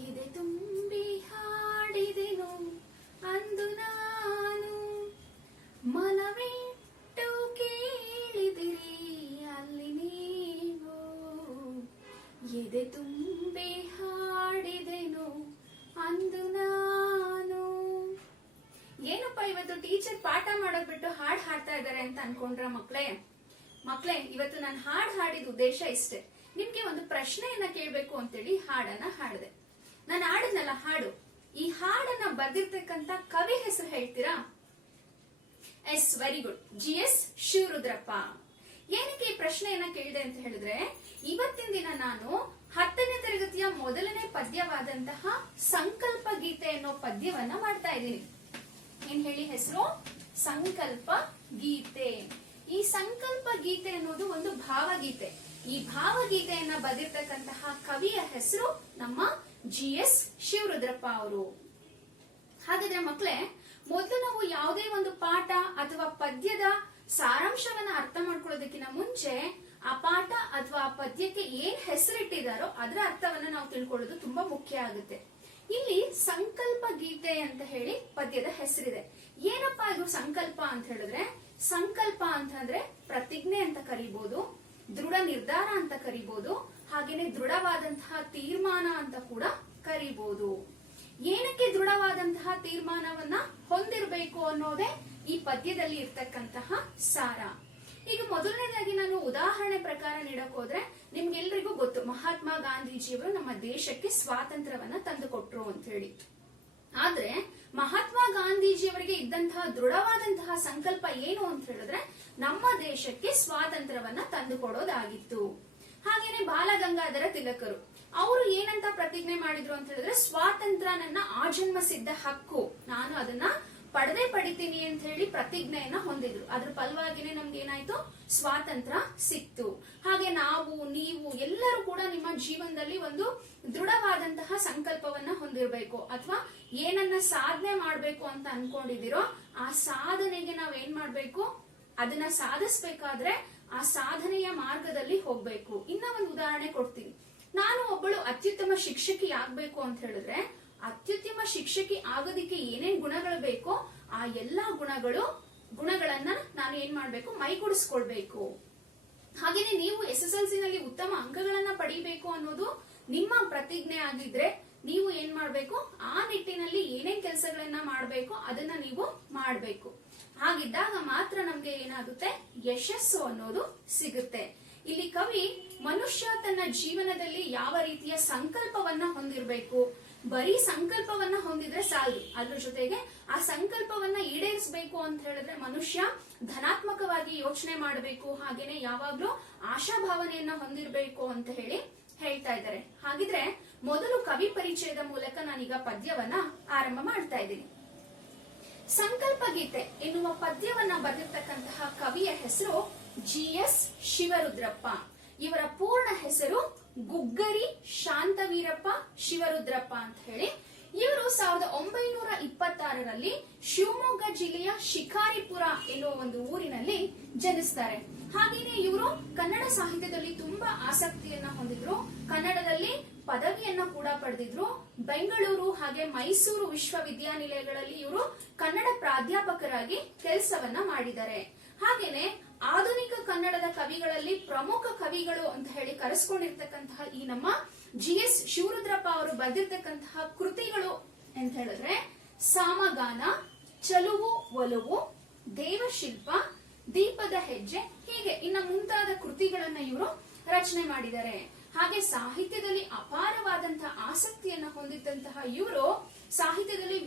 ಎದೆ ತುಂಬಿ ಹಾಡಿದೆನು ಅಂದು ನಾನು, ಮನವಿಟ್ಟು ಕೇಳಿದಿರಿ ಅಲ್ಲಿ ನೀವು. ಎದೆ ತುಂಬಿ ಹಾಡಿದೆನು ಅಂದು ನಾನು. ಏನಪ್ಪ ಇವತ್ತು ಟೀಚರ್ ಪಾಠ ಮಾಡೋದ್ ಬಿಟ್ಟು ಹಾಡ್ ಹಾಡ್ತಾ ಇದಾರೆ ಅಂತ ಅನ್ಕೊಂಡ್ರ ಮಕ್ಳೇ, ಇವತ್ತು ನಾನು ಹಾಡ್ ಹಾಡಿದ ಉದ್ದೇಶ ಇಷ್ಟೇ. ನಿಮ್ಗೆ ಒಂದು ಪ್ರಶ್ನೆಯನ್ನ ಕೇಳ್ಬೇಕು ಅಂತೇಳಿ ಹಾಡನ್ನ ಹಾಡಿದೆ. ನಾನು ಆಡಿದ್ನಲ್ಲ ಹಾಡು, ಈ ಹಾಡನ್ನ ಬರ್ದಿರ್ತಕ್ಕಂತ ಕವಿ ಹೆಸರು ಹೇಳ್ತೀರಾ? Yes, very good, GS Shivarudrappa. ಏನಕ್ಕೆ ಈ ಪ್ರಶ್ನೆಯನ್ನ ಕೇಳಿದೆ ಅಂತ ಹೇಳಿದ್ರೆ, ಇವತ್ತಿನ ದಿನ ನಾನು 10ನೇ ತರಗತಿಯ ಮೊದಲನೇ ಪದ್ಯವಾದಂತಹ ಸಂಕಲ್ಪ ಗೀತೆ ಅನ್ನೋ ಪದ್ಯವನ್ನ ಮಾಡ್ತಾ ಇದ್ದೀನಿ. ಏನ್ ಹೇಳಿ ಹೆಸರು? ಸಂಕಲ್ಪ ಗೀತೆ. ಈ ಸಂಕಲ್ಪ ಗೀತೆ ಅನ್ನೋದು ಒಂದು ಭಾವಗೀತೆ. ಈ ಭಾವಗೀತೆಯನ್ನ ಬರೆದಿರ್ತಕ್ಕಂತಹ ಕವಿಯ ಹೆಸರು ನಮ್ಮ GS ಶಿವರುದ್ರಪ್ಪ ಅವರು. ಹಾಗಾದ್ರೆ ಮಕ್ಕಳೇ, ಮೊದಲು ನಾವು ಯಾವುದೇ ಒಂದು ಪಾಠ ಅಥವಾ ಪದ್ಯದ ಸಾರಾಂಶವನ್ನ ಅರ್ಥ ಮಾಡ್ಕೊಳ್ಳೋದಕ್ಕಿಂತ ಮುಂಚೆ ಆ ಪಾಠ ಅಥವಾ ಆ ಪದ್ಯಕ್ಕೆ ಏನ್ ಹೆಸರಿಟ್ಟಿದಾರೋ ಅದರ ಅರ್ಥವನ್ನ ನಾವು ತಿಳ್ಕೊಳ್ಳೋದು ತುಂಬಾ ಮುಖ್ಯ ಆಗುತ್ತೆ. ಇಲ್ಲಿ ಸಂಕಲ್ಪ ಗೀತೆ ಅಂತ ಹೇಳಿ ಪದ್ಯದ ಹೆಸರಿದೆ. ಏನಪ್ಪಾ ಇದು ಸಂಕಲ್ಪ ಅಂತ ಹೇಳಿದ್ರೆ, ಸಂಕಲ್ಪ ಅಂತಂದ್ರೆ ಪ್ರತಿಜ್ಞೆ ಅಂತ ಕರಿಬಹುದು, ದೃಢ ನಿರ್ಧಾರ ಅಂತ ಕರಿಬಹುದು, ಹಾಗೇನೆ ದೃಢವಾದಂತಹ ತೀರ್ಮಾನ ಅಂತ ಕೂಡ ಕರಿಬಹುದು. ಏನಕ್ಕೆ ದೃಢವಾದಂತಹ ತೀರ್ಮಾನವನ್ನ ಹೊಂದಿರಬೇಕು ಅನ್ನೋದೇ ಈ ಪದ್ಯದಲ್ಲಿ ಇರ್ತಕ್ಕಂತಹ ಸಾರ. ಈಗ ಮೊದಲನೇದಾಗಿ ನಾನು ಉದಾಹರಣೆ ಪ್ರಕಾರ ನೀಡಕ್ ಹೋದ್ರೆ, ನಿಮ್ಗೆಲ್ರಿಗೂ ಗೊತ್ತು ಮಹಾತ್ಮ ಗಾಂಧೀಜಿಯವರು ನಮ್ಮ ದೇಶಕ್ಕೆ ಸ್ವಾತಂತ್ರ್ಯವನ್ನ ತಂದುಕೊಟ್ರು ಅಂತ ಹೇಳಿ. ಆದ್ರೆ ಮಹಾತ್ಮ ಗಾಂಧೀಜಿಯವರಿಗೆ ಇದ್ದಂತಹ ದೃಢವಾದಂತಹ ಸಂಕಲ್ಪ ಏನು ಅಂತ ಹೇಳಿದ್ರೆ, ನಮ್ಮ ದೇಶಕ್ಕೆ ಸ್ವಾತಂತ್ರ್ಯವನ್ನ ತಂದುಕೊಡೋದಾಗಿತ್ತು. ಹಾಗೇನೆ ಬಾಲಗಂಗಾಧರ ತಿಲಕರು ಅವರು ಏನಂತ ಪ್ರತಿಜ್ಞೆ ಮಾಡಿದ್ರು ಅಂತ ಹೇಳಿದ್ರೆ, ಸ್ವಾತಂತ್ರ್ಯ ನನ್ನ ಆಜನ್ಮ ಸಿದ್ಧ ಹಕ್ಕು, ನಾನು ಅದನ್ನ ಪಡೆದೇ ಪಡಿತೀನಿ ಅಂತ ಹೇಳಿ ಪ್ರತಿಜ್ಞೆಯನ್ನ ಹೊಂದಿದ್ರು. ಅದ್ರ ಫಲವಾಗಿನೇ ನಮ್ಗೆ ಏನಾಯ್ತು? ಸ್ವಾತಂತ್ರ್ಯ ಸಿಕ್ತು. ಹಾಗೆ ನಾವು, ನೀವು ಎಲ್ಲರೂ ಕೂಡ ನಿಮ್ಮ ಜೀವನದಲ್ಲಿ ಒಂದು ದೃಢವಾದಂತಹ ಸಂಕಲ್ಪವನ್ನ ಹೊಂದಿರಬೇಕು. ಅಥವಾ ಏನನ್ನ ಸಾಧನೆ ಮಾಡ್ಬೇಕು ಅಂತ ಅನ್ಕೊಂಡಿದಿರೋ ಆ ಸಾಧನೆಗೆ ನಾವ್ ಏನ್ ಮಾಡ್ಬೇಕು? ಅದನ್ನ ಸಾಧಿಸ್ಬೇಕಾದ್ರೆ ಆ ಸಾಧನೆಯ ಮಾರ್ಗದಲ್ಲಿ ಹೋಗ್ಬೇಕು. ಇನ್ನ ಒಂದು ಉದಾಹರಣೆ ಕೊಡ್ತೀನಿ. ನಾನು ಒಬ್ಬಳು ಅತ್ಯುತ್ತಮ ಶಿಕ್ಷಕಿ ಆಗ್ಬೇಕು ಅಂತ ಹೇಳಿದ್ರೆ, ಅತ್ಯುತ್ತಮ ಶಿಕ್ಷಕಿ ಆಗೋದಿಕ್ಕೆ ಏನೇನ್ ಗುಣಗಳು ಬೇಕೋ ಆ ಎಲ್ಲಾ ಗುಣಗಳನ್ನ ನಾನು ಏನ್ ಮಾಡ್ಬೇಕು? ಮೈಗೂಡಿಸ್ಕೊಳ್ಬೇಕು. ಹಾಗೇನೆ ನೀವು SSLC ನಲ್ಲಿ ಉತ್ತಮ ಅಂಕಗಳನ್ನ ಪಡಿಬೇಕು ಅನ್ನೋದು ನಿಮ್ಮ ಪ್ರತಿಜ್ಞೆ ಆಗಿದ್ರೆ, ನೀವು ಏನ್ ಮಾಡ್ಬೇಕು? ಆ ನಿಟ್ಟಿನಲ್ಲಿ ಏನೇನ್ ಕೆಲಸಗಳನ್ನ ಮಾಡ್ಬೇಕು ಅದನ್ನ ನೀವು ಮಾಡ್ಬೇಕು. ಹಾಗಿದ್ದಾಗ ಮಾತ್ರ ನಮ್ಗೆ ಏನಾಗುತ್ತೆ? ಯಶಸ್ಸು ಅನ್ನೋದು ಸಿಗುತ್ತೆ. ಇಲ್ಲಿ ಕವಿ ಮನುಷ್ಯ ತನ್ನ ಜೀವನದಲ್ಲಿ ಯಾವ ರೀತಿಯ ಸಂಕಲ್ಪವನ್ನ ಹೊಂದಿರಬೇಕು, ಬರೀ ಸಂಕಲ್ಪವನ್ನ ಹೊಂದಿದ್ರೆ ಸಾಲದು, ಅದ್ರ ಜೊತೆಗೆ ಆ ಸಂಕಲ್ಪವನ್ನ ಈಡೇರಿಸಬೇಕು ಅಂತ ಹೇಳಿದ್ರೆ ಮನುಷ್ಯ ಧನಾತ್ಮಕವಾಗಿ ಯೋಚನೆ ಮಾಡಬೇಕು, ಹಾಗೇನೆ ಯಾವಾಗ್ಲೂ ಆಶಾಭಾವನೆಯನ್ನ ಹೊಂದಿರಬೇಕು ಅಂತ ಹೇಳಿ ಹೇಳ್ತಾ ಇದ್ದಾರೆ. ಹಾಗಿದ್ರೆ ಮೊದಲು ಕವಿ ಪರಿಚಯದ ಮೂಲಕ ನಾನೀಗ ಪದ್ಯವನ್ನ ಆರಂಭ ಮಾಡ್ತಾ ಇದ್ದೀನಿ. ಸಂಕಲ್ಪ ಗೀತೆ ಎನ್ನುವ ಪದ್ಯವನ್ನ ಬರೆದಿರ್ತಕ್ಕಂತಹ ಕವಿಯ ಹೆಸರು GS ಶಿವರುದ್ರಪ್ಪ. ಇವರ ಪೂರ್ಣ ಹೆಸರು ಗುಗ್ಗರಿ ಶಾಂತವೀರಪ್ಪ ಶಿವರುದ್ರಪ್ಪ ಅಂತ ಹೇಳಿ. ಇವರು 1926ರಲ್ಲಿ ಶಿವಮೊಗ್ಗ ಜಿಲ್ಲೆಯ ಶಿಕಾರಿಪುರ ಎನ್ನುವ ಒಂದು ಊರಿನಲ್ಲಿ ಜನಿಸ್ತಾರೆ. ಹಾಗೇನೆ ಇವರು ಕನ್ನಡ ಸಾಹಿತ್ಯದಲ್ಲಿ ತುಂಬಾ ಆಸಕ್ತಿಯನ್ನ ಹೊಂದಿದ್ರು. ಕನ್ನಡದಲ್ಲಿ ಪದವಿಯನ್ನ ಕೂಡ ಪಡೆದಿದ್ರು. ಬೆಂಗಳೂರು ಹಾಗೆ ಮೈಸೂರು ವಿಶ್ವವಿದ್ಯಾನಿಲಯಗಳಲ್ಲಿ ಇವರು ಕನ್ನಡ ಪ್ರಾಧ್ಯಾಪಕರಾಗಿ ಕೆಲಸವನ್ನ ಮಾಡಿದ್ದಾರೆ. ಹಾಗೇನೆ ಆಧುನಿಕ ಕನ್ನಡದ ಕವಿಗಳಲ್ಲಿ ಪ್ರಮುಖ ಕವಿಗಳು ಅಂತ ಹೇಳಿ ಕರೆಸ್ಕೊಂಡಿರ್ತಕ್ಕಂತಹ ಈ ನಮ್ಮ GS ಶಿವರುದ್ರಪ್ಪ ಅವರು ಬರೆದಿರ್ತಕ್ಕಂತಹ ಕೃತಿಗಳು ಅಂತ ಹೇಳಿದ್ರೆ, ಸಾಮಗಾನ, ಚಲುವು ಒಲವು, ದೇವಶಿಲ್ಪ, ದೀಪದ ಹೆಜ್ಜೆ, ಹೀಗೆ ಇನ್ನ ಮುಂತಾದ ಕೃತಿಗಳನ್ನ ಇವರು ರಚನೆ ಮಾಡಿದ್ದಾರೆ. ಹಾಗೆ ಸಾಹಿತ್ಯದಲ್ಲಿ ಅಪಾರವಾದಂತಹ ಆಸಕ್ತಿಯನ್ನ ಹೊಂದಿದ್ದಂತಹ ಇವರು ಸಾಹಿತ್ಯದಲ್ಲಿ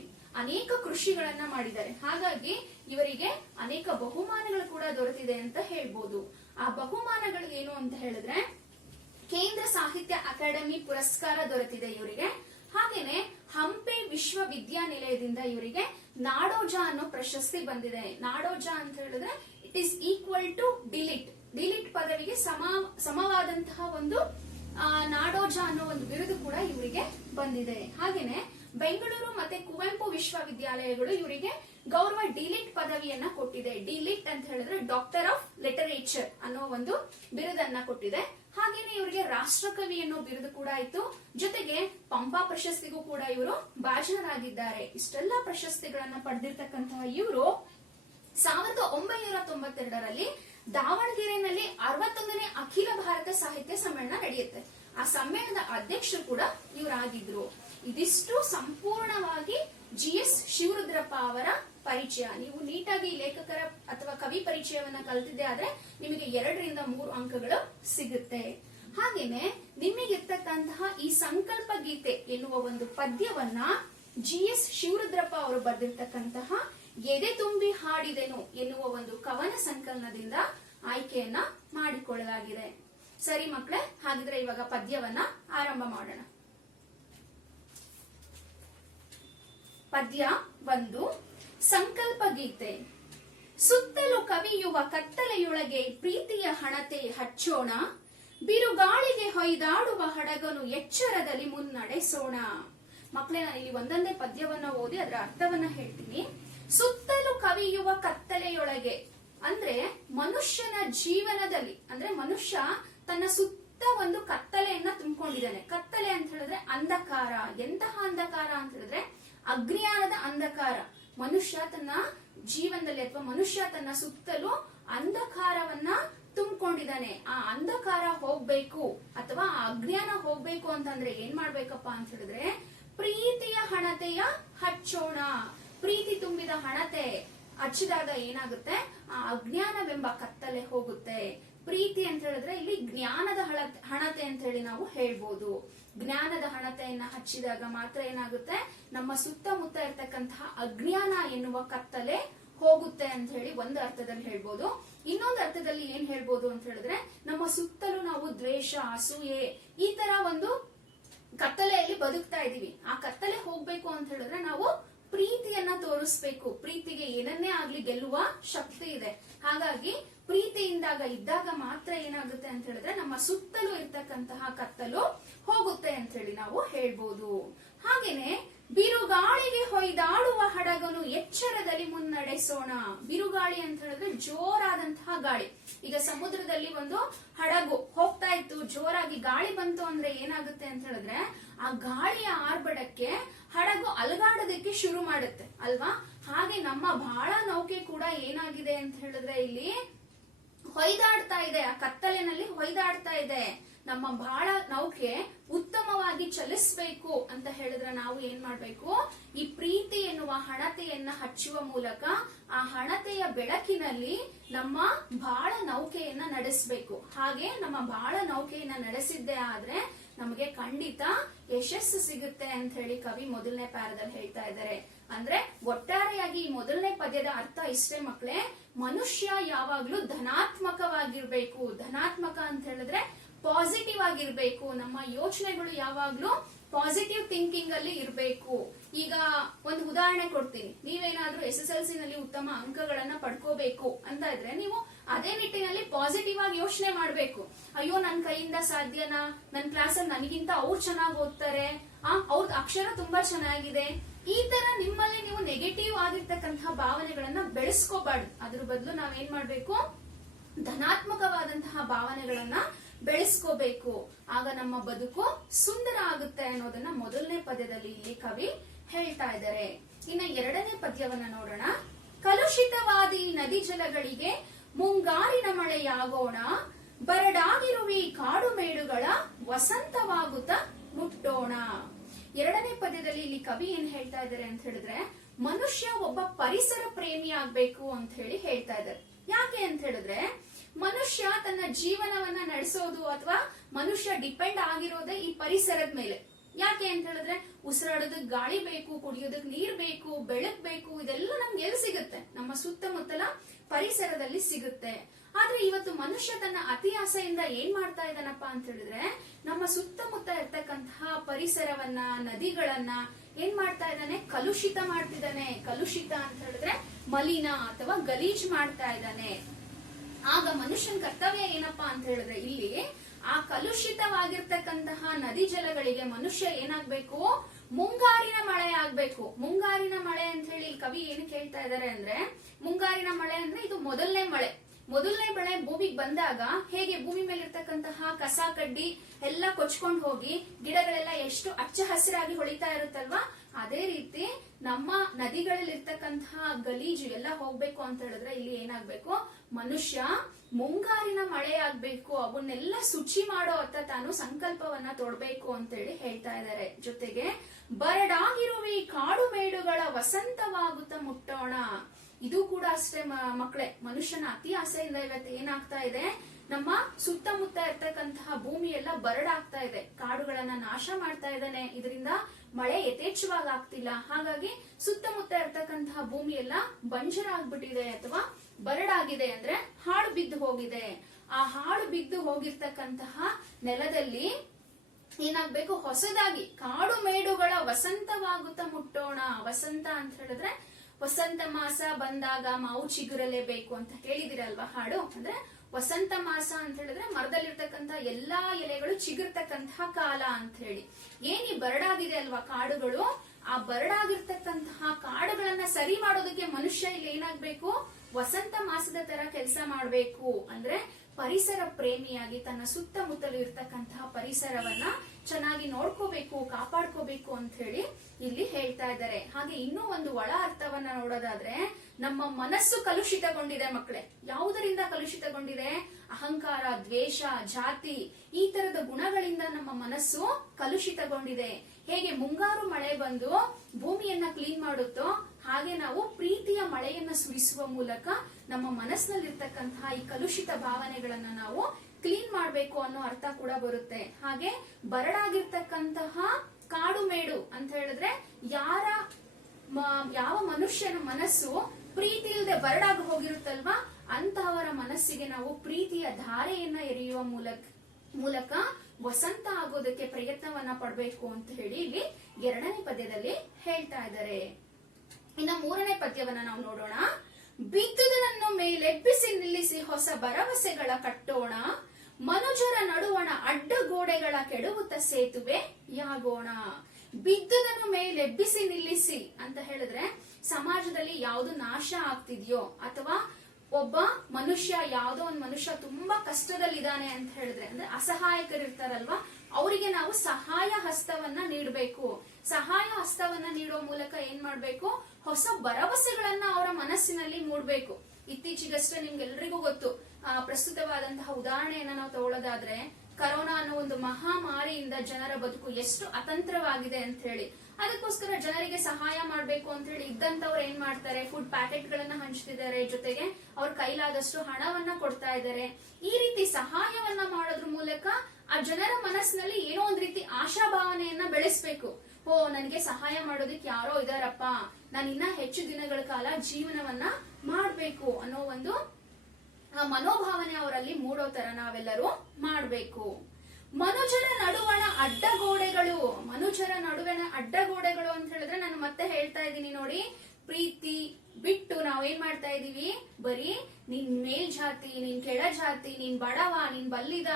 ಅನೇಕ ಕೃಷಿಗಳನ್ನ ಮಾಡಿದ್ದಾರೆ. ಹಾಗಾಗಿ ಇವರಿಗೆ ಅನೇಕ ಬಹುಮಾನಗಳು ಕೂಡ ದೊರೆತಿದೆ ಅಂತ ಹೇಳ್ಬೋದು. ಆ ಬಹುಮಾನಗಳು ಏನು ಅಂತ ಹೇಳಿದ್ರೆ, ಕೇಂದ್ರ ಸಾಹಿತ್ಯ ಅಕಾಡೆಮಿ ಪುರಸ್ಕಾರ ದೊರೆತಿದೆ ಇವರಿಗೆ. ಹಾಗೇನೆ ಹಂಪೆ ವಿಶ್ವವಿದ್ಯಾನಿಲಯದಿಂದ ಇವರಿಗೆ ನಾಡೋಜ ಅನ್ನೋ ಪ್ರಶಸ್ತಿ ಬಂದಿದೆ. ನಾಡೋಜ ಅಂತ ಹೇಳಿದ್ರೆ it is equal to DLitt ಪದವಿಗೆ ಸಮವಾದಂತಹ ಒಂದು ನಾಡೋಜ ಅನ್ನೋ ಒಂದು ಬಿರುದು ಕೂಡ ಇವರಿಗೆ ಬಂದಿದೆ. ಹಾಗೇನೆ ಬೆಂಗಳೂರು ಮತ್ತೆ ಕುವೆಂಪು ವಿಶ್ವವಿದ್ಯಾಲಯಗಳು ಇವರಿಗೆ ಗೌರವ ಡಿಲಿಟ್ ಪದವಿಯನ್ನ ಕೊಟ್ಟಿದೆ. ಡಿಲಿಟ್ ಅಂತ ಹೇಳಿದ್ರೆ ಡಾಕ್ಟರ್ ಆಫ್ ಲಿಟರೇಚರ್ ಅನ್ನೋ ಒಂದು ಬಿರುದನ್ನ ಕೊಟ್ಟಿದೆ. ಹಾಗೇನೆ ಇವರಿಗೆ ರಾಷ್ಟ್ರಕವಿ ಅನ್ನೋ ಬಿರುದು ಕೂಡ ಇತ್ತು. ಜೊತೆಗೆ ಪಂಪಾ ಪ್ರಶಸ್ತಿಗೂ ಕೂಡ ಇವರು ಭಾಜನರಾಗಿದ್ದಾರೆ. ಇಷ್ಟೆಲ್ಲ ಪ್ರಶಸ್ತಿಗಳನ್ನ ಪಡೆದಿರ್ತಕ್ಕಂತಹ ಇವರು 1992ರಲ್ಲಿ ದಾವಣಗೆರೆಯಲ್ಲಿ 61ನೇ ಅಖಿಲ ಭಾರತ ಸಾಹಿತ್ಯ ಸಮ್ಮೇಳನ ನಡೆಯುತ್ತೆ. ಆ ಸಮ್ಮೇಳನದ ಅಧ್ಯಕ್ಷರು ಕೂಡ ಇವರಾಗಿದ್ರು. ಇದಿಷ್ಟು ಸಂಪೂರ್ಣವಾಗಿ GS ಶಿವರುದ್ರಪ್ಪ ಅವರ ಪರಿಚಯ. ನೀವು ನೀಟಾಗಿ ಲೇಖಕರ ಅಥವಾ ಕವಿ ಪರಿಚಯವನ್ನ ಕಲ್ತಿದ್ದೆ ಆದ್ರೆ ನಿಮಗೆ 2 ರಿಂದ 3 ಅಂಕಗಳು ಸಿಗುತ್ತೆ. ಹಾಗೇನೆ ನಿಮಗಿರ್ತಕ್ಕಂತಹ ಈ ಸಂಕಲ್ಪ ಗೀತೆ ಎನ್ನುವ ಒಂದು ಪದ್ಯವನ್ನ GS ಶಿವರುದ್ರಪ್ಪ ಅವರು ಬರೆದಿರ್ತಕ್ಕಂತಹ ಎದೆ ತುಂಬಿ ಹಾಡಿದೆನು ಎನ್ನುವ ಒಂದು ಕವನ ಸಂಕಲನದಿಂದ ಆಯ್ಕೆಯನ್ನ ಮಾಡಿಕೊಳ್ಳಲಾಗಿದೆ. ಸರಿ ಮಕ್ಕಳೇ, ಹಾಗಿದ್ರೆ ಇವಾಗ ಪದ್ಯವನ್ನ ಆರಂಭ ಮಾಡೋಣ. ಪದ್ಯ 1, ಸಂಕಲ್ಪ ಗೀತೆ. ಸುತ್ತಲೂ ಕವಿಯುವ ಕತ್ತಲೆಯೊಳಗೆ ಪ್ರೀತಿಯ ಹಣತೆ ಹಚ್ಚೋಣ, ಬಿರುಗಾಳಿಗೆ ಹೊಯ್ದಾಡುವ ಹಡಗನು ಎಚ್ಚರದಲ್ಲಿ ಮುನ್ನಡೆಸೋಣ. ಮಕ್ಕಳೇ, ನಾನು ಇಲ್ಲಿ ಒಂದೊಂದೇ ಪದ್ಯವನ್ನ ಓದಿ ಅದರ ಅರ್ಥವನ್ನ ಹೇಳ್ತೀನಿ. ಸುತ್ತಲೂ ಕವಿಯುವ ಕತ್ತಲೆಯೊಳಗೆ ಅಂದ್ರೆ ಮನುಷ್ಯನ ಜೀವನದಲ್ಲಿ, ಅಂದ್ರೆ ಮನುಷ್ಯ ತನ್ನ ಸುತ್ತ ಒಂದು ಕತ್ತಲೆಯನ್ನ ತುಂಬಿಕೊಂಡಿದ್ದಾನೆ. ಕತ್ತಲೆ ಅಂತ ಹೇಳಿದ್ರೆ ಅಂಧಕಾರ. ಎಂತಹ ಅಂಧಕಾರ ಅಂತ ಹೇಳಿದ್ರೆ ಅಜ್ಞಾನದ ಅಂಧಕಾರ. ಮನುಷ್ಯ ತನ್ನ ಜೀವನದಲ್ಲಿ ಅಥವಾ ಮನುಷ್ಯ ತನ್ನ ಸುತ್ತಲೂ ಅಂಧಕಾರವನ್ನ ತುಂಬಿಕೊಂಡಿದ್ದಾನೆ. ಆ ಅಂಧಕಾರ ಹೋಗ್ಬೇಕು ಅಥವಾ ಆ ಅಜ್ಞಾನ ಹೋಗ್ಬೇಕು ಅಂತಂದ್ರೆ ಏನ್ ಮಾಡ್ಬೇಕಪ್ಪ ಅಂತ ಹೇಳಿದ್ರೆ ಪ್ರೀತಿಯ ಹಣತೆಯ ಹಚ್ಚೋಣ. ಪ್ರೀತಿ ತುಂಬಿದ ಹಣತೆ ಹಚ್ಚಿದಾಗ ಏನಾಗುತ್ತೆ, ಆ ಅಜ್ಞಾನವೆಂಬ ಕತ್ತಲೆ ಹೋಗುತ್ತೆ. ಪ್ರೀತಿ ಅಂತ ಹೇಳಿದ್ರೆ ಇಲ್ಲಿ ಜ್ಞಾನದ ಹಣತೆ ಅಂತ ಹೇಳಿ ನಾವು ಹೇಳ್ಬೋದು. ಜ್ಞಾನದ ಹಣತೆಯನ್ನ ಹಚ್ಚಿದಾಗ ಮಾತ್ರ ಏನಾಗುತ್ತೆ, ನಮ್ಮ ಸುತ್ತಮುತ್ತ ಇರ್ತಕ್ಕಂತಹ ಅಜ್ಞಾನ ಎನ್ನುವ ಕತ್ತಲೆ ಹೋಗುತ್ತೆ ಅಂತ ಹೇಳಿ ಒಂದು ಅರ್ಥದಲ್ಲಿ ಹೇಳ್ಬೋದು. ಇನ್ನೊಂದು ಅರ್ಥದಲ್ಲಿ ಏನ್ ಹೇಳ್ಬೋದು ಅಂತ ಹೇಳಿದ್ರೆ ನಮ್ಮ ಸುತ್ತಲೂ ನಾವು ದ್ವೇಷ, ಅಸೂಯೆ ಈ ತರ ಒಂದು ಕತ್ತಲೆಯಲ್ಲಿ ಬದುಕ್ತಾ ಇದೀವಿ. ಆ ಕತ್ತಲೆ ಹೋಗ್ಬೇಕು ಅಂತ ಹೇಳಿದ್ರೆ ನಾವು ಪ್ರೀತಿಯನ್ನ ತೋರಿಸ್ಬೇಕು. ಪ್ರೀತಿಗೆ ಏನನ್ನೇ ಆಗ್ಲಿ ಗೆಲ್ಲುವ ಶಕ್ತಿ ಇದೆ. ಹಾಗಾಗಿ ಪ್ರೀತಿಯಿಂದಾಗ ಇದ್ದಾಗ ಮಾತ್ರ ಏನಾಗುತ್ತೆ ಅಂತ ಹೇಳಿದ್ರೆ ನಮ್ಮ ಸುತ್ತಲೂ ಇರ್ತಕ್ಕಂತಹ ಕತ್ತಲು ಹೋಗುತ್ತೆ ಅಂತ ಹೇಳಿ ನಾವು ಹೇಳ್ಬೋದು. ಹಾಗೇನೆ ಬಿರುಗಾಳಿಗೆ ಹೊಯ್ದಾಡುವ ಹಡಗನು ಎಚ್ಚರದಲ್ಲಿ ಮುನ್ನಡೆಸೋಣ. ಬಿರುಗಾಳಿ ಅಂತ ಹೇಳಿದ್ರೆ ಜೋರಾದಂತಹ ಗಾಳಿ. ಈಗ ಸಮುದ್ರದಲ್ಲಿ ಒಂದು ಹಡಗು ಹೋಗ್ತಾ ಇತ್ತು, ಜೋರಾಗಿ ಗಾಳಿ ಬಂತು ಅಂದ್ರೆ ಏನಾಗುತ್ತೆ ಅಂತ ಹೇಳಿದ್ರೆ ಆ ಗಾಳಿಯ ಆರ್ಭಟಕ್ಕೆ ಹಡಗು ಅಲಗಾಡೋದಕ್ಕೆ ಶುರು ಮಾಡುತ್ತೆ ಅಲ್ವಾ. ಹಾಗೆ ನಮ್ಮ ಬಾಳ ನೌಕೆ ಕೂಡ ಏನಾಗಿದೆ ಅಂತ ಹೇಳಿದ್ರೆ ಇಲ್ಲಿ ಹೊಯ್ದಾಡ್ತಾ ಇದೆ, ಆ ಕತ್ತಲಿನಲ್ಲಿ ಹೊಯ್ದಾಡ್ತಾ ಇದೆ. ನಮ್ಮ ಬಾಳ ನೌಕೆ ಉತ್ತಮವಾಗಿ ಚಲಿಸಬೇಕು ಅಂತ ಹೇಳಿದ್ರೆ ನಾವು ಏನ್ ಮಾಡ್ಬೇಕು, ಈ ಪ್ರೀತಿ ಎನ್ನುವ ಹಣತೆಯನ್ನ ಹಚ್ಚುವ ಮೂಲಕ ಆ ಹಣತೆಯ ಬೆಳಕಿನಲ್ಲಿ ನಮ್ಮ ಬಾಳ ನೌಕೆಯನ್ನ ನಡೆಸಬೇಕು. ಹಾಗೆ ನಮ್ಮ ಬಾಳ ನೌಕೆಯನ್ನ ನಡೆಸಿದ್ದೇ ಆದ್ರೆ ನಮಗೆ ಖಂಡಿತ ಯಶಸ್ಸು ಸಿಗುತ್ತೆ ಅಂತ ಹೇಳಿ ಕವಿ ಮೊದಲನೇ ಪ್ಯಾರದಲ್ಲಿ ಹೇಳ್ತಾ ಇದ್ದಾರೆ. ಅಂದ್ರೆ ಒಟ್ಟಾರೆಯಾಗಿ ಈ ಮೊದಲನೇ ಪದ್ಯದ ಅರ್ಥ ಇಷ್ಟೇ ಮಕ್ಕಳೇ, ಮನುಷ್ಯ ಯಾವಾಗ್ಲೂ ಧನಾತ್ಮಕವಾಗಿರ್ಬೇಕು. ಧನಾತ್ಮಕ ಅಂತ ಹೇಳಿದ್ರೆ ಪಾಸಿಟಿವ್ ಆಗಿರ್ಬೇಕು. ನಮ್ಮ ಯೋಚನೆಗಳು ಯಾವಾಗ್ಲೂ ಪಾಸಿಟಿವ್ ಥಿಂಕಿಂಗ್ ಅಲ್ಲಿ ಇರ್ಬೇಕು. ಈಗ ಒಂದು ಉದಾಹರಣೆ ಕೊಡ್ತೀನಿ. ನೀವೇನಾದ್ರೂ SSLC ನಲ್ಲಿ ಉತ್ತಮ ಅಂಕಗಳನ್ನ ಪಡ್ಕೋಬೇಕು ಅಂತ ಇದ್ರೆ ನೀವು ಅದೇ ನಿಟ್ಟಿನಲ್ಲಿ ಪಾಸಿಟಿವ್ ಆಗಿ ಯೋಚನೆ ಮಾಡ್ಬೇಕು. ಅಯ್ಯೋ ನನ್ ಕೈಯಿಂದ ಸಾಧ್ಯನಾ, ನನ್ ಕ್ಲಾಸಲ್ಲಿ ನನಗಿಂತ ಅವ್ರು ಚೆನ್ನಾಗಿ ಓದ್ತಾರೆ, ಅವ್ರದ್ ಅಕ್ಷರ ತುಂಬಾ ಚೆನ್ನಾಗಿದೆ, ಈ ತರ ನಿಮ್ಮಲ್ಲಿ ನೀವು ನೆಗೆಟಿವ್ ಆಗಿರ್ತಕ್ಕಂತಹ ಭಾವನೆಗಳನ್ನ ಬೆಳೆಸ್ಕೋಬಾರ್ದು. ಅದ್ರ ಬದಲು ನಾವೇನ್ ಮಾಡ್ಬೇಕು, ಧನಾತ್ಮಕವಾದಂತಹ ಭಾವನೆಗಳನ್ನ ಬೆಳೆಸ್ಕೋಬೇಕು. ಆಗ ನಮ್ಮ ಬದುಕು ಸುಂದರ ಆಗುತ್ತೆ ಅನ್ನೋದನ್ನ ಮೊದಲನೇ ಪದ್ಯದಲ್ಲಿ ಇಲ್ಲಿ ಕವಿ ಹೇಳ್ತಾ ಇದ್ದಾರೆ. ಇನ್ನ ಎರಡನೇ ಪದ್ಯವನ್ನ ನೋಡೋಣ. ಕಲುಷಿತವಾದಿ ನದಿ ಜಲಗಳಿಗೆ ಮುಂಗಾರಿನ ಮಳೆಯಾಗೋಣ, ಬರಡಾಗಿರುವಿ ಕಾಡು ಮೇಡುಗಳ ವಸಂತವಾಗುತ್ತ ಮುಟ್ಟೋಣ. ಎರಡನೇ ಪದ್ಯದಲ್ಲಿ ಇಲ್ಲಿ ಕವಿ ಏನ್ ಹೇಳ್ತಾ ಇದ್ದಾರೆ ಅಂತ ಹೇಳಿದ್ರೆ ಮನುಷ್ಯ ಒಬ್ಬ ಪರಿಸರ ಪ್ರೇಮಿ ಆಗ್ಬೇಕು ಅಂತ ಹೇಳಿ ಹೇಳ್ತಾ ಇದ್ದಾರೆ. ಯಾಕೆ ಅಂತ ಹೇಳಿದ್ರೆ ಮನುಷ್ಯ ತನ್ನ ಜೀವನವನ್ನ ನಡೆಸೋದು ಅಥವಾ ಮನುಷ್ಯ ಡಿಪೆಂಡ್ ಆಗಿರೋದೇ ಈ ಪರಿಸರದ ಮೇಲೆ. ಯಾಕೆ ಅಂತ ಹೇಳಿದ್ರೆ ಉಸಿರಾಡೋದಕ್ ಗಾಳಿ ಬೇಕು, ಕುಡಿಯೋದಕ್ ನೀರ್ ಬೇಕು, ಬೆಳಕ್ ಬೇಕು. ಇದೆಲ್ಲ ನಮ್ಗೆ ಎಲ್ಲಿ ಸಿಗುತ್ತೆ, ನಮ್ಮ ಸುತ್ತಮುತ್ತಲ ಪರಿಸರದಲ್ಲಿ ಸಿಗುತ್ತೆ. ಆದ್ರೆ ಇವತ್ತು ಮನುಷ್ಯ ತನ್ನ ಅತಿ ಆಸೆಯಿಂದ ಏನ್ ಮಾಡ್ತಾ ಇದ್ದಾನಪ್ಪ ಅಂತ ಹೇಳಿದ್ರೆ ನಮ್ಮ ಸುತ್ತಮುತ್ತ ಇರ್ತಕ್ಕಂತಹ ಪರಿಸರವನ್ನ, ನದಿಗಳನ್ನ ಏನ್ ಮಾಡ್ತಾ ಇದ್ದಾನೆ, ಕಲುಷಿತ ಮಾಡ್ತಿದ್ದಾನೆ. ಕಲುಷಿತ ಅಂತ ಹೇಳಿದ್ರೆ ಮಲಿನ ಅಥವಾ ಗಲೀಜ್ ಮಾಡ್ತಾ ಇದ್ದಾನೆ. ಆಗ ಮನುಷ್ಯನ ಕರ್ತವ್ಯ ಏನಪ್ಪಾ ಅಂತ ಹೇಳಿದ್ರೆ ಇಲ್ಲಿ ಆ ಕಲುಷಿತವಾಗಿರ್ತಕ್ಕಂತಹ ನದಿ ಜಲಗಳಿಗೆ ಮನುಷ್ಯ ಏನಾಗ್ಬೇಕು, ಮುಂಗಾರಿನ ಮಳೆ ಆಗ್ಬೇಕು. ಮುಂಗಾರಿನ ಮಳೆ ಅಂತ ಹೇಳಿ ಕವಿ ಏನು ಕೇಳ್ತಾ ಇದ್ದಾರೆ ಅಂದ್ರೆ ಮುಂಗಾರಿನ ಮಳೆ ಅಂದ್ರೆ ಇದು ಮೊದಲನೇ ಮಳೆ. ಮೊದಲನೇ ಬೆಳೆ ಭೂಮಿಗೆ ಬಂದಾಗ ಹೇಗೆ ಭೂಮಿ ಮೇಲೆ ಇರ್ತಕ್ಕಂತಹ ಕಸ ಕಡ್ಡಿ ಎಲ್ಲ ಕೊಚ್ಕೊಂಡು ಹೋಗಿ ಗಿಡಗಳೆಲ್ಲ ಎಷ್ಟು ಹಚ್ಚ ಹಸಿರಾಗಿ ಹೊಳಿತಾ ಇರುತ್ತಲ್ವಾ, ಅದೇ ರೀತಿ ನಮ್ಮ ನದಿಗಳಲ್ಲಿ ಇರ್ತಕ್ಕಂತಹ ಗಲೀಜು ಎಲ್ಲ ಹೋಗ್ಬೇಕು ಅಂತ ಹೇಳಿದ್ರೆ ಇಲ್ಲಿ ಏನಾಗ್ಬೇಕು, ಮನುಷ್ಯ ಮುಂಗಾರಿನ ಮಳೆ ಆಗ್ಬೇಕು, ಅವನ್ನೆಲ್ಲ ಶುಚಿ ಮಾಡೋ ಅತ್ತ ತಾನು ಸಂಕಲ್ಪವನ್ನ ತೊಡಬೇಕು ಅಂತ ಹೇಳಿ ಹೇಳ್ತಾ ಇದ್ದಾರೆ. ಜೊತೆಗೆ ಬರಡಾಗಿರುವೆ ಕಾಡು ಮೇಡುಗಳ ವಸಂತವಾಗುತ್ತ ಮುಟ್ಟೋಣ. ಇದು ಕೂಡ ಅಷ್ಟೇ ಮಕ್ಕಳೇ, ಮನುಷ್ಯನ ಅತಿ ಆಸೆಯಿಂದ ಇವತ್ತು ಏನಾಗ್ತಾ ಇದೆ, ನಮ್ಮ ಸುತ್ತಮುತ್ತ ಇರ್ತಕ್ಕಂತಹ ಭೂಮಿ ಎಲ್ಲ ಬರಡಾಗ್ತಾ ಇದೆ, ಕಾಡುಗಳನ್ನ ನಾಶ ಮಾಡ್ತಾ ಇದ್ದಾನೆ, ಇದರಿಂದ ಮಳೆ ಯಥೇಚ್ಛವಾಗಿ ಆಗ್ತಿಲ್ಲ. ಹಾಗಾಗಿ ಸುತ್ತಮುತ್ತ ಇರ್ತಕ್ಕಂತಹ ಭೂಮಿ ಎಲ್ಲ ಬಂಜರ ಆಗ್ಬಿಟ್ಟಿದೆ ಅಥವಾ ಬರಡಾಗಿದೆ, ಅಂದ್ರೆ ಹಾಳು ಬಿದ್ದು ಹೋಗಿದೆ. ಆ ಹಾಳು ಬಿದ್ದು ಹೋಗಿರ್ತಕ್ಕಂತಹ ನೆಲದಲ್ಲಿ ಏನಾಗ್ಬೇಕು, ಹೊಸದಾಗಿ ಕಾಡು ಮೇಡುಗಳ ವಸಂತವಾಗುತ್ತ ಮುಟ್ಟೋಣ. ವಸಂತ ಅಂತ ಹೇಳಿದ್ರೆ ವಸಂತ ಮಾಸ ಬಂದಾಗ ಮಾವು ಚಿಗುರಲೇಬೇಕು ಅಂತ ಕೇಳಿದಿರಲ್ವಾ ಹಾಡು. ಅಂದ್ರೆ ವಸಂತ ಮಾಸ ಅಂತ ಹೇಳಿದ್ರೆ ಮರದಲ್ಲಿರ್ತಕ್ಕಂತ ಎಲ್ಲಾ ಎಲೆಗಳು ಚಿಗುರ್ತಕ್ಕಂತಹ ಕಾಲ ಅಂತ ಹೇಳಿ. ಏನಿ ಬರಡಾಗಿದೆ ಅಲ್ವಾ ಕಾಡುಗಳು, ಆ ಬರಡಾಗಿರ್ತಕ್ಕಂತಹ ಕಾಡುಗಳನ್ನ ಸರಿ ಮಾಡೋದಕ್ಕೆ ಮನುಷ್ಯ ಇಲ್ಲಿ ಏನಾಗ್ಬೇಕು, ವಸಂತ ಮಾಸದ ತರ ಕೆಲಸ ಮಾಡ್ಬೇಕು. ಅಂದ್ರೆ ಪರಿಸರ ಪ್ರೇಮಿಯಾಗಿ ತನ್ನ ಸುತ್ತಮುತ್ತಲು ಇರ್ತಕ್ಕಂತಹ ಪರಿಸರವನ್ನ ಚೆನ್ನಾಗಿ ನೋಡ್ಕೋಬೇಕು, ಕಾಪಾಡ್ಕೋಬೇಕು ಅಂತ ಹೇಳಿ ಇಲ್ಲಿ ಹೇಳ್ತಾ ಇದ್ದಾರೆ. ಹಾಗೆ ಇನ್ನೂ ಒಂದು ಒಳ ಅರ್ಥವನ್ನ ನೋಡೋದಾದ್ರೆ, ನಮ್ಮ ಮನಸ್ಸು ಕಲುಷಿತಗೊಂಡಿದೆ ಮಕ್ಕಳೇ. ಯಾವುದರಿಂದ ಕಲುಷಿತಗೊಂಡಿದೆ? ಅಹಂಕಾರ, ದ್ವೇಷ, ಜಾತಿ, ಈ ತರದ ಗುಣಗಳಿಂದ ನಮ್ಮ ಮನಸ್ಸು ಕಲುಷಿತಗೊಂಡಿದೆ. ಹೇಗೆ ಮುಂಗಾರು ಮಳೆ ಬಂದು ಭೂಮಿಯನ್ನ ಕ್ಲೀನ್ ಮಾಡುತ್ತೋ ಹಾಗೆ ನಾವು ಪ್ರೀತಿಯ ಮಳೆಯನ್ನ ಸುರಿಸುವ ಮೂಲಕ ನಮ್ಮ ಮನಸ್ಸಿನಲ್ಲಿರ್ತಕ್ಕಂತಹ ಈ ಕಲುಷಿತ ಭಾವನೆಗಳನ್ನ ನಾವು ಕ್ಲೀನ್ ಮಾಡ್ಬೇಕು ಅನ್ನೋ ಅರ್ಥ ಕೂಡ ಬರುತ್ತೆ. ಹಾಗೆ ಬರಡಾಗಿರ್ತಕ್ಕಂತಹ ಕಾಡು ಮೇಡು ಅಂತ ಹೇಳಿದ್ರೆ ಯಾವ ಮನುಷ್ಯನ ಮನಸ್ಸು ಪ್ರೀತಿ ಇಲ್ಲದೆ ಬರಡಾಗಿ ಹೋಗಿರುತ್ತಲ್ವಾ, ಅಂತಹವರ ಮನಸ್ಸಿಗೆ ನಾವು ಪ್ರೀತಿಯ ಧಾರೆಯನ್ನ ಎರೆಯುವ ಮೂಲಕ ವಸಂತ ಆಗೋದಕ್ಕೆ ಪ್ರಯತ್ನವನ್ನ ಪಡಬೇಕು ಅಂತ ಹೇಳಿ ಇಲ್ಲಿ 2ನೇ ಪದ್ಯದಲ್ಲಿ ಹೇಳ್ತಾ ಇದ್ದಾರೆ. ಇನ್ನ 3ನೇ ಪದ್ಯವನ್ನ ನಾವು ನೋಡೋಣ. ಬಿದ್ದುದನ್ನು ಮೇಲೆಬ್ಬಿಸಿ ನಿಲ್ಲಿಸಿ ಹೊಸ ಭರವಸೆಗಳ ಕಟ್ಟೋಣ, ಮನುಜರ ನಡುವಣ ಅಡ್ಡಗೋಡೆಗಳ ಕೆಡವುತ್ತ ಸೇತುವೆ ಯಾಗೋಣ. ಬಿದ್ದುದನ್ನು ಮೇಲೆಬ್ಬಿಸಿ ನಿಲ್ಲಿಸಿ ಅಂತ ಹೇಳಿದ್ರೆ ಸಮಾಜದಲ್ಲಿ ಯಾವುದು ನಾಶ ಆಗ್ತಿದ್ಯೋ ಅಥವಾ ಒಬ್ಬ ಮನುಷ್ಯ, ಯಾವ್ದೋ ಒಂದು ಮನುಷ್ಯ ತುಂಬಾ ಕಷ್ಟದಲ್ಲಿದ್ದಾನೆ ಅಂತ ಹೇಳಿದ್ರೆ, ಅಂದ್ರೆ ಅಸಹಾಯಕರಿರ್ತಾರಲ್ವಾ, ಅವರಿಗೆ ನಾವು ಸಹಾಯ ಹಸ್ತವನ್ನ ನೀಡಬೇಕು. ಸಹಾಯ ಹಸ್ತವನ್ನ ನೀಡೋ ಮೂಲಕ ಏನ್ ಮಾಡ್ಬೇಕು, ಹೊಸ ಭರವಸೆಗಳನ್ನ ಅವರ ಮನಸ್ಸಿನಲ್ಲಿ ಮೂಡ್ಬೇಕು. ಇತ್ತೀಚೆಗಷ್ಟೇ ನಿಮ್ಗೆಲ್ರಿಗೂ ಗೊತ್ತು, ಪ್ರಸ್ತುತವಾದಂತಹ ಉದಾಹರಣೆಯನ್ನ ನಾವು ತಗೊಳ್ಳೋದಾದ್ರೆ, ಕರೋನಾ ಅನ್ನೋ ಒಂದು ಮಹಾಮಾರಿಯಿಂದ ಜನರ ಬದುಕು ಎಷ್ಟು ಅತಂತ್ರವಾಗಿದೆ ಅಂತ ಹೇಳಿ. ಅದಕ್ಕೋಸ್ಕರ ಜನರಿಗೆ ಸಹಾಯ ಮಾಡ್ಬೇಕು ಅಂತ ಹೇಳಿ ಇದ್ದಂತವ್ರು ಏನ್ ಮಾಡ್ತಾರೆ, ಫುಡ್ ಪ್ಯಾಕೆಟ್ ಗಳನ್ನ ಹಂಚ್ತಿದ್ದಾರೆ, ಜೊತೆಗೆ ಅವ್ರ ಕೈಲಾದಷ್ಟು ಹಣವನ್ನ ಕೊಡ್ತಾ ಇದ್ದಾರೆ. ಈ ರೀತಿ ಸಹಾಯವನ್ನ ಮಾಡೋದ್ರ ಮೂಲಕ ಆ ಜನರ ಮನಸ್ಸಿನಲ್ಲಿ ಏನೋ ಒಂದ್ ರೀತಿ ಆಶಾಭಾವನೆಯನ್ನ ಬೆಳೆಸ್ಬೇಕು. ಓ, ನನಗೆ ಸಹಾಯ ಮಾಡೋದಿಕ್ ಯಾರೋ ಇದಾರಪ್ಪ, ನಾನು ಇನ್ನ ಹೆಚ್ಚು ದಿನಗಳ ಕಾಲ ಜೀವನವನ್ನ ಮಾಡ್ಬೇಕು ಅನ್ನೋ ಒಂದು ಮನೋಭಾವನೆ ಅವರಲ್ಲಿ ಮೂಡೋ ತರ ನಾವೆಲ್ಲರೂ ಮಾಡ್ಬೇಕು. ಮನುಜರ ನಡುವಣ ಅಡ್ಡಗೋಡೆಗಳು, ಮನುಜರ ನಡುವಿನ ಅಡ್ಡಗೋಡೆಗಳು ಅಂತ ಹೇಳಿದ್ರೆ ನಾನು ಮತ್ತೆ ಹೇಳ್ತಾ ಇದ್ದೀನಿ ನೋಡಿ, ಪ್ರೀತಿ ಬಿಟ್ಟು ನಾವ್ ಏನ್ ಮಾಡ್ತಾ ಇದೀವಿ, ಬರೀ ನಿನ್ ಮೇಲ್ ಜಾತಿ, ನಿನ್ ಕೆಳ ಜಾತಿ, ನೀನ್ ಬಡವ, ನೀನ್ ಬಲ್ಲಿದ,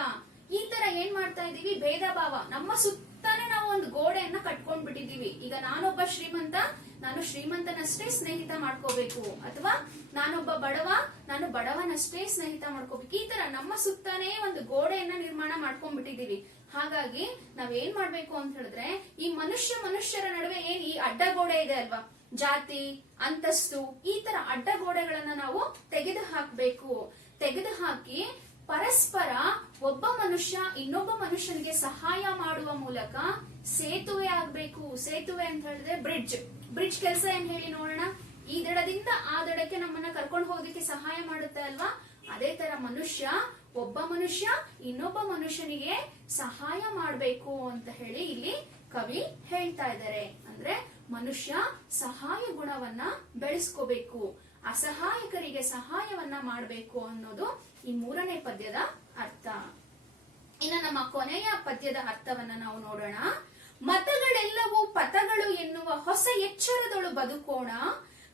ಈ ತರ ಏನ್ ಮಾಡ್ತಾ ಇದೀವಿ, ಭೇದ ಭಾವ ನಮ್ಮ ಸುತ್ತಾನೆ ನಾವು ಒಂದು ಗೋಡೆಯನ್ನ ಕಟ್ಕೊಂಡ್ ಬಿಟ್ಟಿದೀವಿ. ಈಗ ನಾನೊಬ್ಬ ಶ್ರೀಮಂತ, ನಾನು ಶ್ರೀಮಂತನಷ್ಟೇ ಸ್ನೇಹಿತ ಮಾಡ್ಕೋಬೇಕು, ಅಥವಾ ನಾನೊಬ್ಬ ಬಡವ, ನಾನು ಬಡವನಷ್ಟೇ ಸ್ನೇಹಿತ ಮಾಡ್ಕೋಬೇಕು. ಈ ತರ ನಮ್ಮ ಸುತ್ತಾನೇ ಒಂದು ಗೋಡೆಯನ್ನ ನಿರ್ಮಾಣ ಮಾಡ್ಕೊಂಡ್ಬಿಟ್ಟಿದೀವಿ. ಹಾಗಾಗಿ ನಾವೇನ್ ಮಾಡ್ಬೇಕು ಅಂತ ಹೇಳಿದ್ರೆ, ಈ ಮನುಷ್ಯರ ನಡುವೆ ಏನ್ ಈ ಅಡ್ಡಗೋಡೆ ಇದೆ ಅಲ್ವಾ, ಜಾತಿ, ಅಂತಸ್ತು, ಈ ತರ ಅಡ್ಡಗೋಡೆಗಳನ್ನ ನಾವು ತೆಗೆದು ಹಾಕ್ಬೇಕು. ತೆಗೆದು ಹಾಕಿ ಪರಸ್ಪರ ಒಬ್ಬ ಮನುಷ್ಯ ಇನ್ನೊಬ್ಬ ಮನುಷ್ಯನಿಗೆ ಸಹಾಯ ಮಾಡುವ ಮೂಲಕ ಸೇತುವೆ ಆಗ್ಬೇಕು. ಸೇತುವೆ ಅಂತ ಹೇಳಿದ್ರೆ ಬ್ರಿಡ್ಜ್ ಕೆಲಸ ಏನ್ ಹೇಳಿ ನೋಡೋಣ. ಈ ದಡದಿಂದ ಆ ದಡಕ್ಕೆ ನಮ್ಮನ್ನ ಕರ್ಕೊಂಡು ಹೋಗೋದಕ್ಕೆ ಸಹಾಯ ಮಾಡುತ್ತೆ ಅಲ್ವಾ. ಅದೇ ತರ ಒಬ್ಬ ಮನುಷ್ಯ ಇನ್ನೊಬ್ಬ ಮನುಷ್ಯನಿಗೆ ಸಹಾಯ ಮಾಡ್ಬೇಕು ಅಂತ ಹೇಳಿ ಇಲ್ಲಿ ಕವಿ ಹೇಳ್ತಾ ಇದ್ದಾರೆ. ಅಂದ್ರೆ ಮನುಷ್ಯ ಸಹಾಯ ಗುಣವನ್ನ ಬೆಳೆಸ್ಕೋಬೇಕು, ಅಸಹಾಯಕರಿಗೆ ಸಹಾಯವನ್ನ ಮಾಡ್ಬೇಕು ಅನ್ನೋದು ಈ 3ನೇ ಪದ್ಯದ ಅರ್ಥ. ಇನ್ನ ನಮ್ಮ ಕೊನೆಯ ಪದ್ಯದ ಅರ್ಥವನ್ನ ನಾವು ನೋಡೋಣ. ಮತಗಳೆಲ್ಲವೂ ಪಥಗಳು ಎನ್ನುವ ಹೊಸ ಎಚ್ಚರದೊಳು ಬದುಕೋಣ,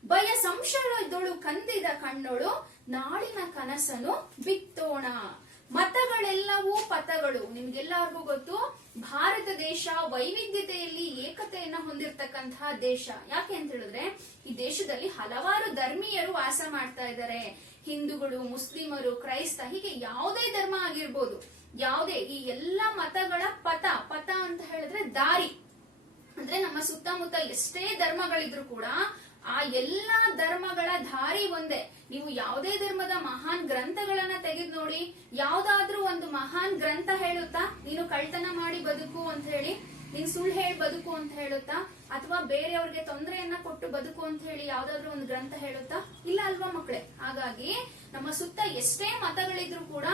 ಭಯ ಸಂಶಯದೊಳು ಕಂದಿದ ಕಣ್ಣೊಳು ನಾಳಿನ ಕನಸನು ಬಿತ್ತೋಣ. ಮತಗಳೆಲ್ಲವೂ ಪಥಗಳು, ನಿಮ್ಗೆಲ್ಲರಿಗೂ ಗೊತ್ತು, ಭಾರತ ದೇಶ ವೈವಿಧ್ಯತೆಯಲ್ಲಿ ಏಕತೆಯನ್ನ ಹೊಂದಿರತಕ್ಕಂತಹ ದೇಶ. ಯಾಕೆ ಅಂತ ಹೇಳಿದ್ರೆ ಈ ದೇಶದಲ್ಲಿ ಹಲವಾರು ಧರ್ಮೀಯರು ವಾಸ ಮಾಡ್ತಾ ಇದ್ದಾರೆ. ಹಿಂದೂಗಳು, ಮುಸ್ಲಿಮರು, ಕ್ರೈಸ್ತ, ಹೀಗೆ ಯಾವುದೇ ಧರ್ಮ ಆಗಿರ್ಬೋದು, ಯಾವುದೇ ಈ ಎಲ್ಲಾ ಮತಗಳ ಪಥ ಅಂತ ಹೇಳಿದ್ರೆ ದಾರಿ. ಅಂದ್ರೆ ನಮ್ಮ ಸುತ್ತಮುತ್ತ ಎಷ್ಟೇ ಧರ್ಮಗಳಿದ್ರು ಕೂಡ ಆ ಎಲ್ಲಾ ಧರ್ಮಗಳ ದಾರಿ ಒಂದೇ. ನೀವು ಯಾವುದೇ ಧರ್ಮದ ಮಹಾನ್ ಗ್ರಂಥಗಳನ್ನ ತೆಗೆದು ನೋಡಿ, ಯಾವ್ದಾದ್ರೂ ಒಂದು ಮಹಾನ್ ಗ್ರಂಥ ಹೇಳುತ್ತಾ ನೀನು ಕಳ್ತನ ಮಾಡಿ ಬದುಕು ಅಂತ ಹೇಳಿ, ನೀನ್ ಸುಳ್ಳು ಹೇಳಿ ಬದುಕು ಅಂತ ಹೇಳುತ್ತಾ, ಅಥವಾ ಬೇರೆಯವ್ರಿಗೆ ತೊಂದರೆಯನ್ನ ಕೊಟ್ಟು ಬದುಕು ಅಂತ ಹೇಳಿ ಯಾವ್ದಾದ್ರು ಒಂದು ಗ್ರಂಥ ಹೇಳುತ್ತಾ? ಇಲ್ಲ ಅಲ್ವಾ ಮಕ್ಕಳೇ? ಹಾಗಾಗಿ ನಮ್ಮ ಸುತ್ತ ಎಷ್ಟೇ ಮತಗಳಿದ್ರು ಕೂಡ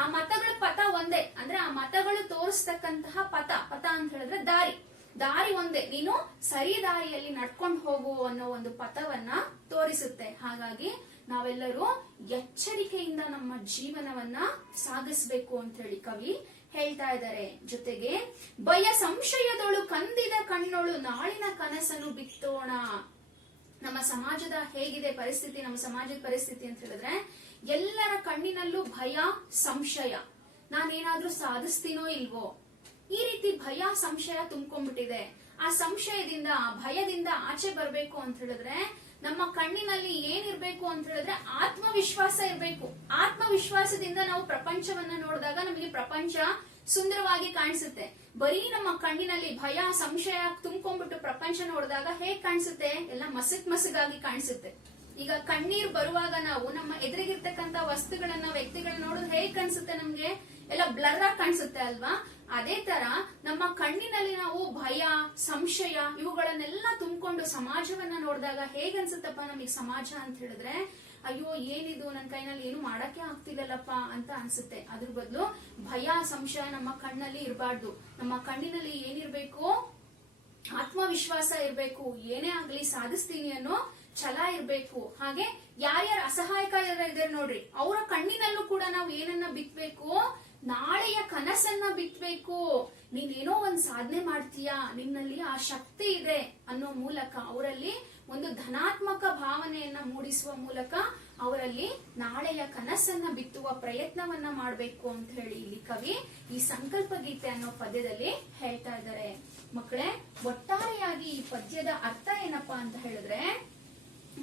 ಆ ಮತಗಳ ಪಥ ಒಂದೇ. ಅಂದ್ರೆ ಆ ಮತಗಳು ತೋರಿಸ್ತಕ್ಕಂತಹ ಪಥ ಅಂತ ಹೇಳಿದ್ರೆ ದಾರಿ ಒಂದೇ. ನೀನು ಸರಿ ದಾರಿಯಲ್ಲಿ ನಡ್ಕೊಂಡು ಹೋಗು ಅನ್ನೋ ಒಂದು ಪಥವನ್ನ ತೋರಿಸುತ್ತೆ. ಹಾಗಾಗಿ ನಾವೆಲ್ಲರೂ ಎಚ್ಚರಿಕೆಯಿಂದ ನಮ್ಮ ಜೀವನವನ್ನ ಸಾಗಿಸ್ಬೇಕು ಅಂತ ಹೇಳಿ ಕವಿ ಹೇಳ್ತಾ ಇದ್ದಾರೆ. ಜೊತೆಗೆ ಭಯ ಸಂಶಯದೊಳು ಕಂದಿದ ಕಣ್ಣೊಳು ನಾಳಿನ ಕನಸನ್ನು ಬಿತ್ತೋಣ. ನಮ್ಮ ಸಮಾಜದ ಹೇಗಿದೆ ಪರಿಸ್ಥಿತಿ, ನಮ್ಮ ಸಮಾಜದ ಪರಿಸ್ಥಿತಿ ಅಂತ ಹೇಳಿದ್ರೆ ಎಲ್ಲರ ಕಣ್ಣಿನಲ್ಲೂ ಭಯ, ಸಂಶಯ. ನಾನೇನಾದ್ರೂ ಸಾಧಿಸ್ತೀನೋ ಇಲ್ವೋ, ಈ ರೀತಿ ಭಯ ಸಂಶಯ ತುಂಬ್ಕೊಂಡ್ಬಿಟ್ಟಿದೆ. ಆ ಸಂಶಯದಿಂದ, ಆ ಭಯದಿಂದ ಆಚೆ ಬರ್ಬೇಕು ಅಂತ ಹೇಳಿದ್ರೆ ನಮ್ಮ ಕಣ್ಣಿನಲ್ಲಿ ಏನಿರ್ಬೇಕು ಅಂತ ಹೇಳಿದ್ರೆ ಆತ್ಮವಿಶ್ವಾಸ ಇರ್ಬೇಕು. ಆತ್ಮವಿಶ್ವಾಸದಿಂದ ನಾವು ಪ್ರಪಂಚವನ್ನ ನೋಡಿದಾಗ ನಮಗೆ ಪ್ರಪಂಚ ಸುಂದರವಾಗಿ ಕಾಣಿಸುತ್ತೆ. ಬರೀ ನಮ್ಮ ಕಣ್ಣಿನಲ್ಲಿ ಭಯ, ಸಂಶಯ ತುಂಬ್ಕೊಂಡ್ಬಿಟ್ಟು ಪ್ರಪಂಚ ನೋಡಿದಾಗ ಹೇಗ್ ಕಾಣಿಸುತ್ತೆ? ಎಲ್ಲ ಮಸಗಾಗಿ ಕಾಣಿಸುತ್ತೆ. ಈಗ ಕಣ್ಣೀರ್ ಬರುವಾಗ ನಾವು ನಮ್ಮ ಎದುರಿಗಿರ್ತಕ್ಕಂತ ವಸ್ತುಗಳನ್ನ, ವ್ಯಕ್ತಿಗಳನ್ನ ನೋಡಿದ್ರೆ ಹೇಗ್ ಕಾಣಿಸುತ್ತೆ? ನಮ್ಗೆ ಎಲ್ಲ ಬ್ಲರ್ ಆಗಿ ಕಾಣಿಸುತ್ತೆ ಅಲ್ವಾ? ಅದೇ ತರ ನಮ್ಮ ಕಣ್ಣಿನಲ್ಲಿ ನಾವು ಭಯ, ಸಂಶಯ ಇವುಗಳನ್ನೆಲ್ಲ ತುಂಬಿಕೊಂಡು ಸಮಾಜವನ್ನ ನೋಡಿದಾಗ ಹೇಗ್ ಅನ್ಸುತ್ತಪ್ಪ ನಮಗ್ ಸಮಾಜ ಅಂತ ಹೇಳಿದ್ರೆ, ಅಯ್ಯೋ ಏನಿದು, ನನ್ ಕೈನಲ್ಲಿ ಏನು ಮಾಡಕ್ಕೆ ಆಗ್ತಿಲ್ಲಲ್ಲಪ್ಪ ಅಂತ ಅನ್ಸುತ್ತೆ. ಅದ್ರ ಬದಲು ಭಯ, ಸಂಶಯ ನಮ್ಮ ಕಣ್ಣಲ್ಲಿ ಇರಬಾರ್ದು. ನಮ್ಮ ಕಣ್ಣಿನಲ್ಲಿ ಏನಿರ್ಬೇಕು? ಆತ್ಮವಿಶ್ವಾಸ ಇರ್ಬೇಕು. ಏನೇ ಆಗ್ಲಿ ಸಾಧಿಸ್ತೀನಿ ಅನ್ನೋ ಛಲ ಇರ್ಬೇಕು. ಹಾಗೆ ಯಾರ್ಯಾರು ಅಸಹಾಯಕ ಇದ್ದಾರೆ ನೋಡ್ರಿ, ಅವರ ಕಣ್ಣಿನಲ್ಲೂ ಕೂಡ ನಾವು ಏನನ್ನ ಬಿತ್ಬೇಕು? ನಾಳೆಯ ಕನಸನ್ನ ಬಿತ್ಬೇಕು. ನೀನೇನೋ ಒಂದ್ ಸಾಧನೆ ಮಾಡ್ತೀಯಾ, ನಿನ್ನಲ್ಲಿ ಆ ಶಕ್ತಿ ಇದೆ ಅನ್ನೋ ಮೂಲಕ ಅವರಲ್ಲಿ ಒಂದು ಧನಾತ್ಮಕ ಭಾವನೆಯನ್ನ ಮೂಡಿಸುವ ಮೂಲಕ ಅವರಲ್ಲಿ ನಾಳೆಯ ಕನಸನ್ನ ಬಿತ್ತುವ ಪ್ರಯತ್ನವನ್ನ ಮಾಡ್ಬೇಕು ಅಂತ ಹೇಳಿ ಇಲ್ಲಿ ಕವಿ ಈ ಸಂಕಲ್ಪ ಗೀತೆ ಅನ್ನೋ ಪದ್ಯದಲ್ಲಿ ಹೇಳ್ತಾ ಇದ್ದಾರೆ. ಮಕ್ಕಳೇ, ಒಟ್ಟಾರೆಯಾಗಿ ಈ ಪದ್ಯದ ಅರ್ಥ ಏನಪ್ಪಾ ಅಂತ ಹೇಳಿದ್ರೆ,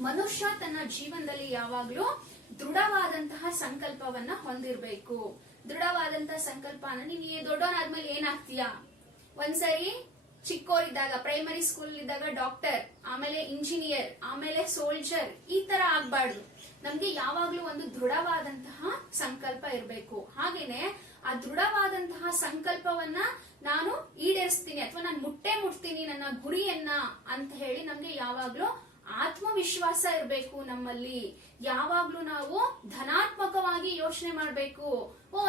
ಮನುಷ್ಯ ತನ್ನ ಜೀವನದಲ್ಲಿ ಯಾವಾಗ್ಲೂ ದೃಢವಾದಂತಹ ಸಂಕಲ್ಪವನ್ನ ಹೊಂದಿರ್ಬೇಕು. ದೃಢವಾದಂತಹ ಸಂಕಲ್ಪನ ನೀನು ದೊಡ್ಡವನಾದ್ಮೇಲೆ ಏನಾಗ್ತೀಯಾ? ಒಂದ್ಸರಿ ಚಿಕ್ಕೋರಿದ್ದಾಗ, ಪ್ರೈಮರಿ ಸ್ಕೂಲ್ ಇದ್ದಾಗ ಡಾಕ್ಟರ್, ಆಮೇಲೆ ಇಂಜಿನಿಯರ್, ಆಮೇಲೆ ಸೋಲ್ಜರ್, ಈ ತರ ಆಗ್ಬಾರ್ದು. ನಮ್ಗೆ ಯಾವಾಗ್ಲೂ ಒಂದು ದೃಢವಾದಂತಹ ಸಂಕಲ್ಪ ಇರ್ಬೇಕು. ಹಾಗೇನೆ ಆ ದೃಢವಾದಂತಹ ಸಂಕಲ್ಪವನ್ನ ನಾನು ಈಡೇರಿಸ್ತೀನಿ ಅಥವಾ ನಾನು ಮುಟ್ತೀನಿ ನನ್ನ ಗುರಿಯನ್ನ ಅಂತ ಹೇಳಿ ನಮ್ಗೆ ಯಾವಾಗ್ಲೂ ಆತ್ಮವಿಶ್ವಾಸ ಇರ್ಬೇಕು. ನಮ್ಮಲ್ಲಿ ಯಾವಾಗ್ಲೂ ನಾವು ಧನಾತ್ಮಕವಾಗಿ ಯೋಚನೆ ಮಾಡ್ಬೇಕು.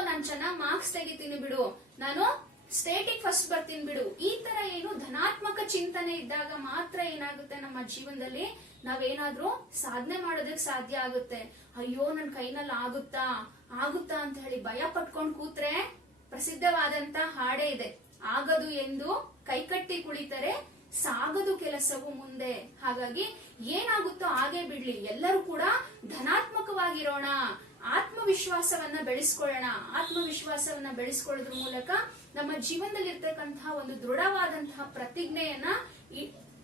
ನಾನ್ ಚೆನ್ನಾಗ್ ಮಾರ್ಕ್ಸ್ ತೆಗಿತೀನಿ ಬಿಡು, ನಾನು ಸ್ಟೇಟಿಗೆ ಫಸ್ಟ್ ಬರ್ತೀನಿ ಬಿಡು, ಈ ತರ ಏನು ಧನಾತ್ಮಕ ಚಿಂತನೆ ಇದ್ದಾಗ ಮಾತ್ರ ಏನಾಗುತ್ತೆ ನಮ್ಮ ಜೀವನದಲ್ಲಿ ನಾವೇನಾದ್ರೂ ಸಾಧನೆ ಮಾಡೋದಕ್ಕೆ ಸಾಧ್ಯ ಆಗುತ್ತೆ. ಅಯ್ಯೋ ನನ್ ಕೈನಲ್ಲಿ ಆಗುತ್ತಾ ಅಂತ ಹೇಳಿ ಭಯ ಪಟ್ಕೊಂಡ್ ಕೂತ್ರೆ ಪ್ರಸಿದ್ಧವಾದಂತ ಹಾಡೇ ಇದೆ, ಆಗದು ಎಂದು ಕೈಕಟ್ಟಿ ಕುಳಿತರೆ ಸಾಗದು ಕೆಲಸವು ಮುಂದೆ. ಹಾಗಾಗಿ ಏನಾಗುತ್ತೋ ಹಾಗೆ ಬಿಡ್ಲಿ, ಎಲ್ಲರೂ ಕೂಡ ಧನಾತ್ಮಕವಾಗಿರೋಣ, ಆತ್ಮವಿಶ್ವಾಸವನ್ನ ಬೆಳೆಸ್ಕೊಳ್ಳೋಣ. ಆತ್ಮವಿಶ್ವಾಸವನ್ನ ಬೆಳೆಸ್ಕೊಳ್ಳೋದ್ರ ಮೂಲಕ ನಮ್ಮ ಜೀವನದಲ್ಲಿ ಇರ್ತಕ್ಕಂತಹ ಒಂದು ದೃಢವಾದಂತಹ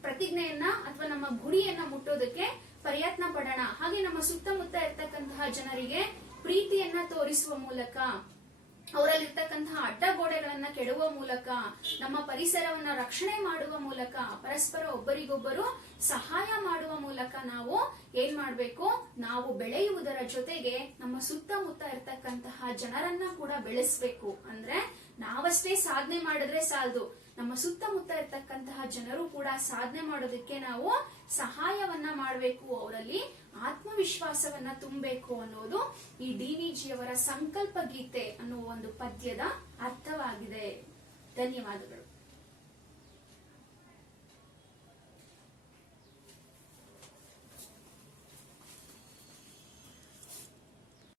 ಪ್ರತಿಜ್ಞೆಯನ್ನ ಅಥವಾ ನಮ್ಮ ಗುರಿಯನ್ನ ಮುಟ್ಟೋದಕ್ಕೆ ಪ್ರಯತ್ನ ಪಡೋಣ. ಹಾಗೆ ನಮ್ಮ ಸುತ್ತಮುತ್ತ ಇರ್ತಕ್ಕಂತಹ ಜನರಿಗೆ ಪ್ರೀತಿಯನ್ನ ತೋರಿಸುವ ಮೂಲಕ, ಅವರಲ್ಲಿರ್ತಕ್ಕಂತಹ ಅಡ್ಡಗೋಡೆಗಳನ್ನ ಕೆಡುವ ಮೂಲಕ, ನಮ್ಮ ಪರಿಸರವನ್ನ ರಕ್ಷಣೆ ಮಾಡುವ ಮೂಲಕ, ಪರಸ್ಪರ ಒಬ್ಬರಿಗೊಬ್ಬರು ಸಹಾಯ ಮಾಡುವ ಮೂಲಕ ನಾವು ಏನ್ ಮಾಡ್ಬೇಕು? ನಾವು ಬೆಳೆಯುವುದರ ಜೊತೆಗೆ ನಮ್ಮ ಸುತ್ತಮುತ್ತ ಇರ್ತಕ್ಕಂತಹ ಜನರನ್ನ ಕೂಡ ಬೆಳೆಸ್ಬೇಕು. ಅಂದ್ರೆ ನಾವಷ್ಟೇ ಸಾಧನೆ ಮಾಡಿದ್ರೆ ಸಾಲದು, ನಮ್ಮ ಸುತ್ತಮುತ್ತ ಇರ್ತಕ್ಕಂತಹ ಜನರು ಕೂಡ ಸಾಧನೆ ಮಾಡೋದಕ್ಕೆ ನಾವು ಸಹಾಯವನ್ನ ಮಾಡಬೇಕು, ಅವರಲ್ಲಿ ಆತ್ಮವಿಶ್ವಾಸವನ್ನ ತುಂಬಬೇಕು ಅನ್ನೋದು ಈ DVGಯವರ ಸಂಕಲ್ಪ ಗೀತೆ ಅನ್ನುವ ಒಂದು ಪದ್ಯದ ಅರ್ಥವಾಗಿದೆ. ಧನ್ಯವಾದಗಳು.